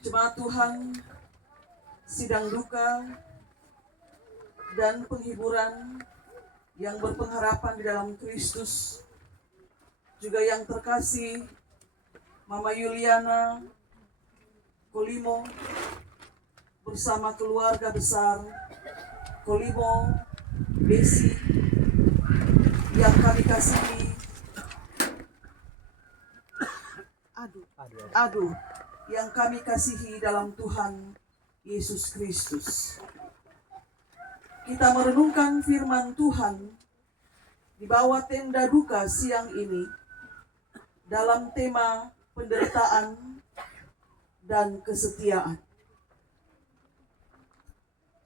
Jemaat Tuhan, sidang duka dan penghiburan yang berpengharapan di dalam Kristus, juga yang terkasih Mama Yuliana Kolimo bersama keluarga besar Kolimo Besi yang kami kasihi. Aduh, yang kami kasihi dalam Tuhan Yesus Kristus. Kita merenungkan firman Tuhan di bawah tenda duka siang ini dalam tema penderitaan dan kesetiaan.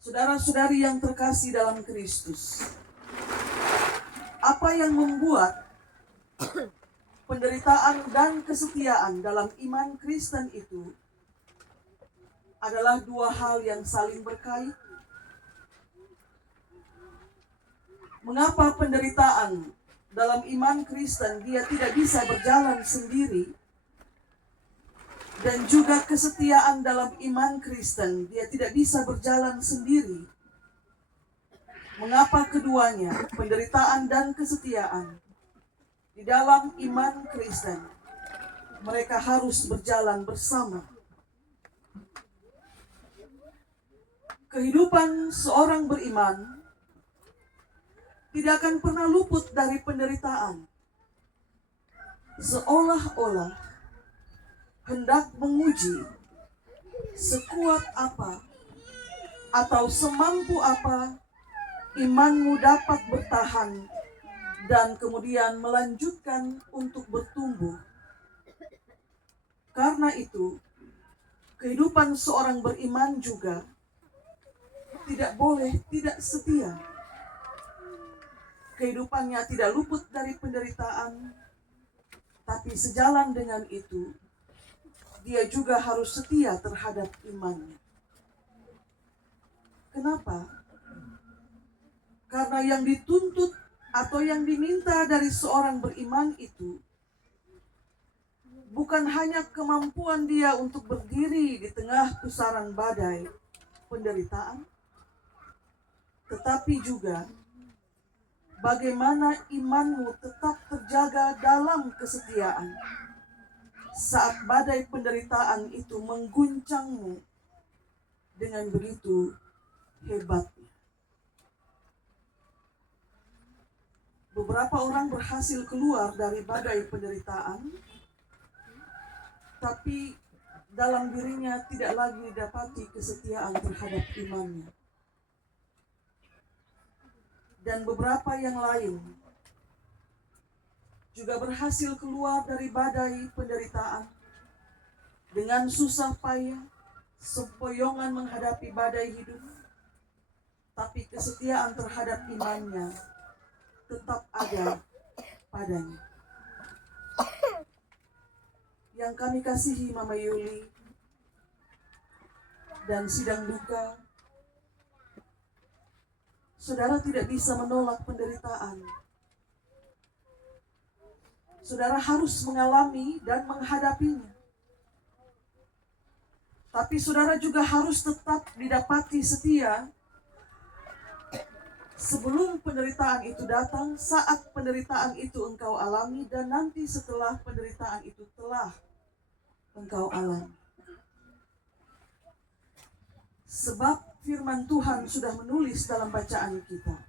Saudara-saudari yang terkasih dalam Kristus, apa yang membuat penderitaan dan kesetiaan dalam iman Kristen itu adalah dua hal yang saling berkait? Mengapa penderitaan dalam iman Kristen dia tidak bisa berjalan sendiri, dan juga kesetiaan dalam iman Kristen dia tidak bisa berjalan sendiri? Mengapa keduanya, penderitaan dan kesetiaan, di dalam iman Kristen mereka harus berjalan bersama? Kehidupan seorang beriman tidak akan pernah luput dari penderitaan. Seolah-olah hendak menguji sekuat apa atau semampu apa imanmu dapat bertahan dan kemudian melanjutkan untuk bertumbuh. Karena itu, kehidupan seorang beriman juga tidak boleh tidak setia. Kehidupannya tidak luput dari penderitaan, tapi sejalan dengan itu, dia juga harus setia terhadap imannya. Kenapa? Karena yang dituntut atau yang diminta dari seorang beriman itu bukan hanya kemampuan dia untuk berdiri di tengah pusaran badai penderitaan, tetapi juga bagaimana imanmu tetap terjaga dalam kesetiaan saat badai penderitaan itu mengguncangmu dengan begitu hebatnya. Beberapa orang berhasil keluar dari badai penderitaan, tapi dalam dirinya tidak lagi didapati kesetiaan terhadap imannya. Dan beberapa yang lain juga berhasil keluar dari badai penderitaan dengan susah payah, sempoyongan menghadapi badai hidup, tapi kesetiaan terhadap imannya tetap ada padanya. Yang kami kasihi Mama Yuli dan sidang duka, saudara tidak bisa menolak penderitaan. Saudara harus mengalami dan menghadapinya. Tapi saudara juga harus tetap didapati setia sebelum penderitaan itu datang, saat penderitaan itu engkau alami, dan nanti setelah penderitaan itu telah engkau alami. Sebab firman Tuhan sudah menulis dalam bacaan kita,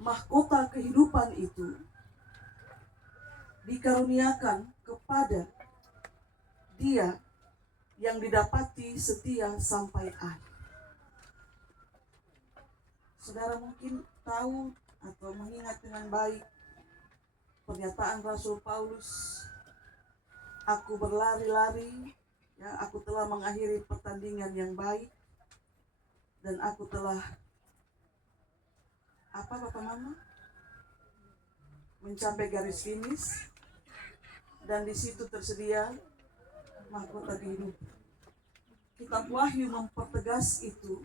mahkota kehidupan itu dikaruniakan kepada dia yang didapati setia sampai akhir. Saudara mungkin tahu atau mengingat dengan baik pernyataan Rasul Paulus, aku berlari-lari, ya, aku telah mengakhiri pertandingan yang baik, dan aku telah Bapak Mama? Mencapai garis finish, dan di situ tersedia mahkota kehidupan. Kitab Wahyu mempertegas itu,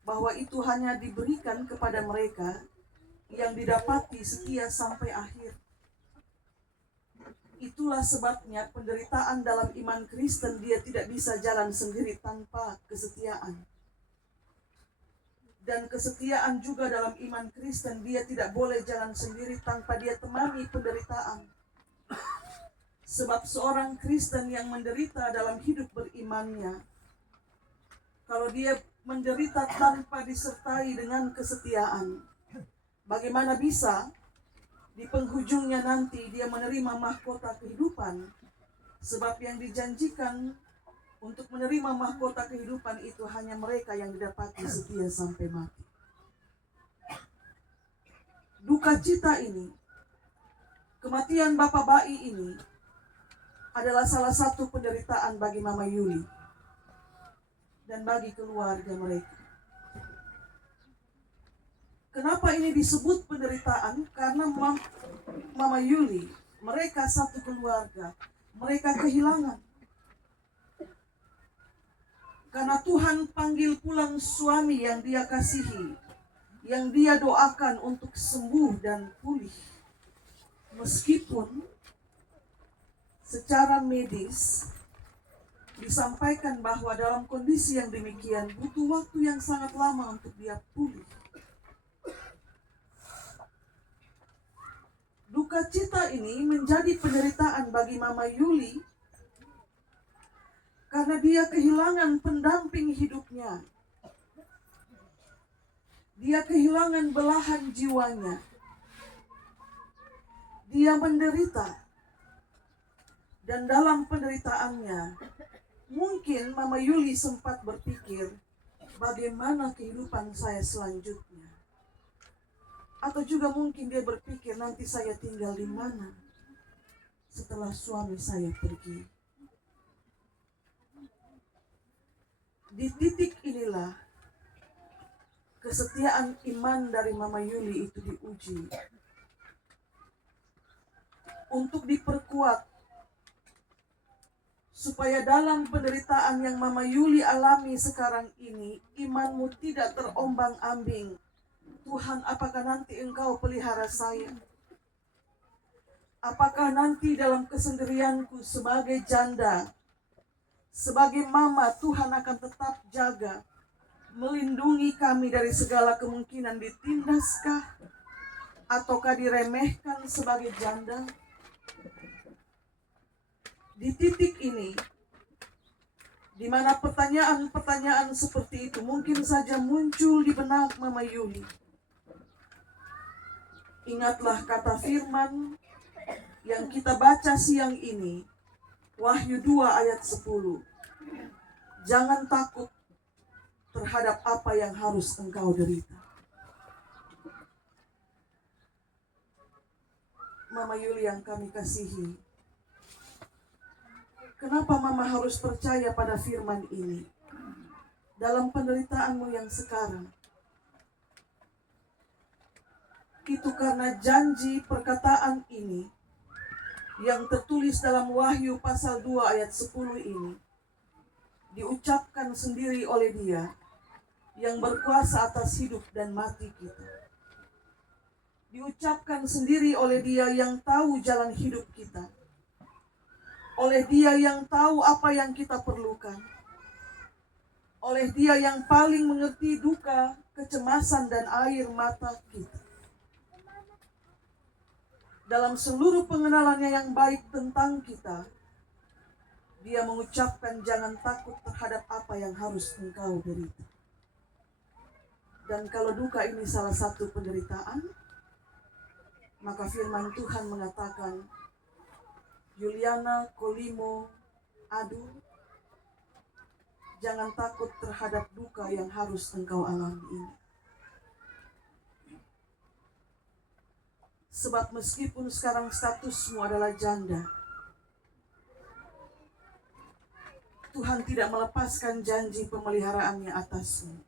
bahwa itu hanya diberikan kepada mereka yang didapati setia sampai akhir. Itulah sebabnya penderitaan dalam iman Kristen dia tidak bisa jalan sendiri tanpa kesetiaan. Dan kesetiaan juga dalam iman Kristen dia tidak boleh jalan sendiri tanpa dia temani penderitaan. Sebab seorang Kristen yang menderita dalam hidup berimannya, kalau dia menderita tanpa disertai dengan kesetiaan, bagaimana bisa di penghujungnya nanti dia menerima mahkota kehidupan? Sebab yang dijanjikan untuk menerima mahkota kehidupan itu hanya mereka yang didapati setia sampai mati. Duka cita ini, kematian Bapak Bayi ini adalah salah satu penderitaan bagi Mama Yuli dan bagi keluarga mereka. Kenapa ini disebut penderitaan? Karena Mama Yuli, mereka satu keluarga, mereka kehilangan. Karena Tuhan panggil pulang suami yang dia kasihi, yang dia doakan untuk sembuh dan pulih. Meskipun secara medis disampaikan bahwa dalam kondisi yang demikian butuh waktu yang sangat lama untuk dia pulih. Duka cita ini menjadi penderitaan bagi Mama Yuli karena dia kehilangan pendamping hidupnya. Dia kehilangan belahan jiwanya. Dia menderita. Dan dalam penderitaannya, mungkin Mama Yuli sempat berpikir, bagaimana kehidupan saya selanjutnya? Atau juga mungkin dia berpikir, nanti saya tinggal di mana setelah suami saya pergi. Di titik inilah kesetiaan iman dari Mama Yuli itu diuji. Untuk diperkuat supaya dalam penderitaan yang Mama Yuli alami sekarang ini, imanmu tidak terombang-ambing. Tuhan, apakah nanti Engkau pelihara saya? Apakah nanti dalam kesendirianku sebagai janda, sebagai mama, Tuhan akan tetap jaga, melindungi kami dari segala kemungkinan ditindaskah? Ataukah diremehkan sebagai janda? Di titik ini, di mana pertanyaan-pertanyaan seperti itu mungkin saja muncul di benak Mama Yuli. Ingatlah kata firman yang kita baca siang ini, Wahyu 2 ayat 10. Jangan takut terhadap apa yang harus engkau derita. Mama Yuli yang kami kasihi, kenapa Mama harus percaya pada firman ini dalam penderitaanmu yang sekarang? Itu karena janji perkataan ini yang tertulis dalam Wahyu pasal 2 ayat 10 ini diucapkan sendiri oleh Dia yang berkuasa atas hidup dan mati kita. Diucapkan sendiri oleh Dia yang tahu jalan hidup kita. Oleh Dia yang tahu apa yang kita perlukan. Oleh Dia yang paling mengerti duka, kecemasan dan air mata kita. Dalam seluruh pengenalannya yang baik tentang kita, Dia mengucapkan jangan takut terhadap apa yang harus engkau derita. Dan kalau duka ini salah satu penderitaan, maka firman Tuhan mengatakan, Yuliana Kolimo Adu, jangan takut terhadap duka yang harus engkau alami ini. Sebab meskipun sekarang statusmu adalah janda, Tuhan tidak melepaskan janji pemeliharaannya atasmu.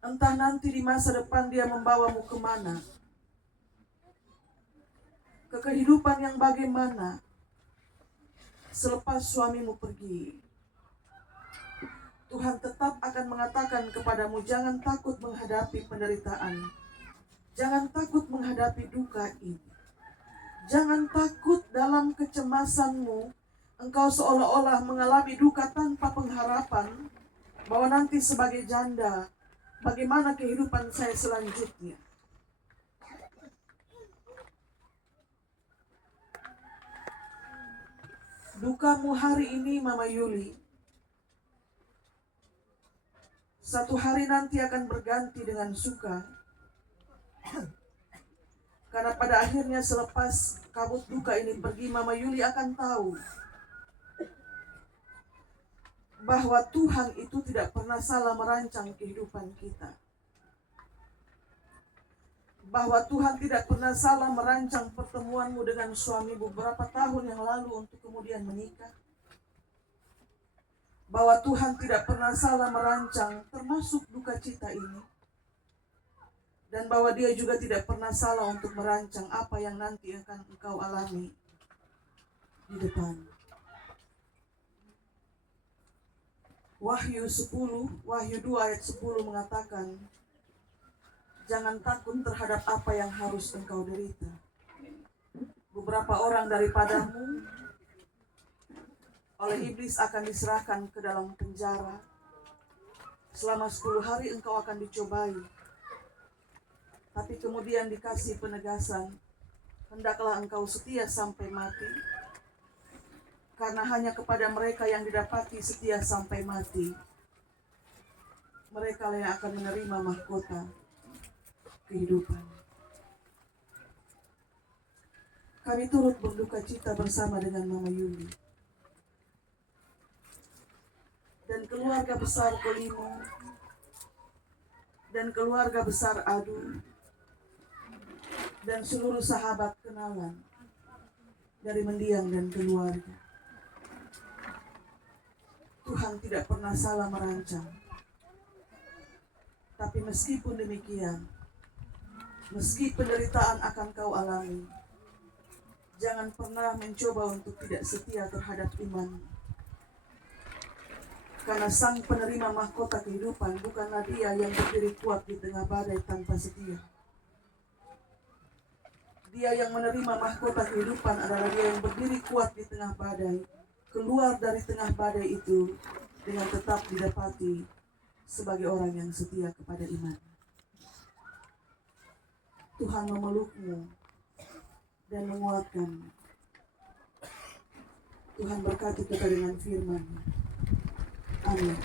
Entah nanti di masa depan Dia membawamu kemana, ke kehidupan yang bagaimana selepas suamimu pergi. Tuhan tetap akan mengatakan kepadamu, jangan takut menghadapi penderitaan. Jangan takut menghadapi duka ini. Jangan takut dalam kecemasanmu. Engkau seolah-olah mengalami duka tanpa pengharapan bahwa nanti sebagai janda, bagaimana kehidupan saya selanjutnya. Dukamu hari ini, Mama Yuli, satu hari nanti akan berganti dengan suka. Karena pada akhirnya selepas kabut duka ini pergi, Mama Yuli akan tahu bahwa Tuhan itu tidak pernah salah merancang kehidupan kita. Bahwa Tuhan tidak pernah salah merancang pertemuanmu dengan suami beberapa tahun yang lalu untuk kemudian menikah. Bahwa Tuhan tidak pernah salah merancang termasuk duka cita ini. Dan bahwa Dia juga tidak pernah salah untuk merancang apa yang nanti akan engkau alami di depan. Wahyu 2 ayat 10 mengatakan, jangan takut terhadap apa yang harus engkau derita. Beberapa orang daripadamu oleh iblis akan diserahkan ke dalam penjara. Selama 10 hari engkau akan dicobai. Tapi kemudian dikasih penegasan, hendaklah engkau setia sampai mati. Karena hanya kepada mereka yang didapati setia sampai mati, mereka yang akan menerima mahkota kehidupan. Kami turut berduka cita bersama dengan Mama Yuli dan keluarga besar Kolimo dan keluarga besar Adu dan seluruh sahabat kenalan dari mendiang dan keluarga. Tuhan tidak pernah salah merancang. Tapi meskipun demikian, meski penderitaan akan kau alami, jangan pernah mencoba untuk tidak setia terhadap iman. Karena sang penerima mahkota kehidupan bukanlah Dia yang berdiri kuat di tengah badai tanpa setia. Dia yang menerima mahkota kehidupan adalah Dia yang berdiri kuat di tengah badai, keluar dari tengah badai itu dengan tetap didapati sebagai orang yang setia kepada iman. Tuhan memelukmu dan menguatkan. Tuhan berkati kita dengan firman. Amin.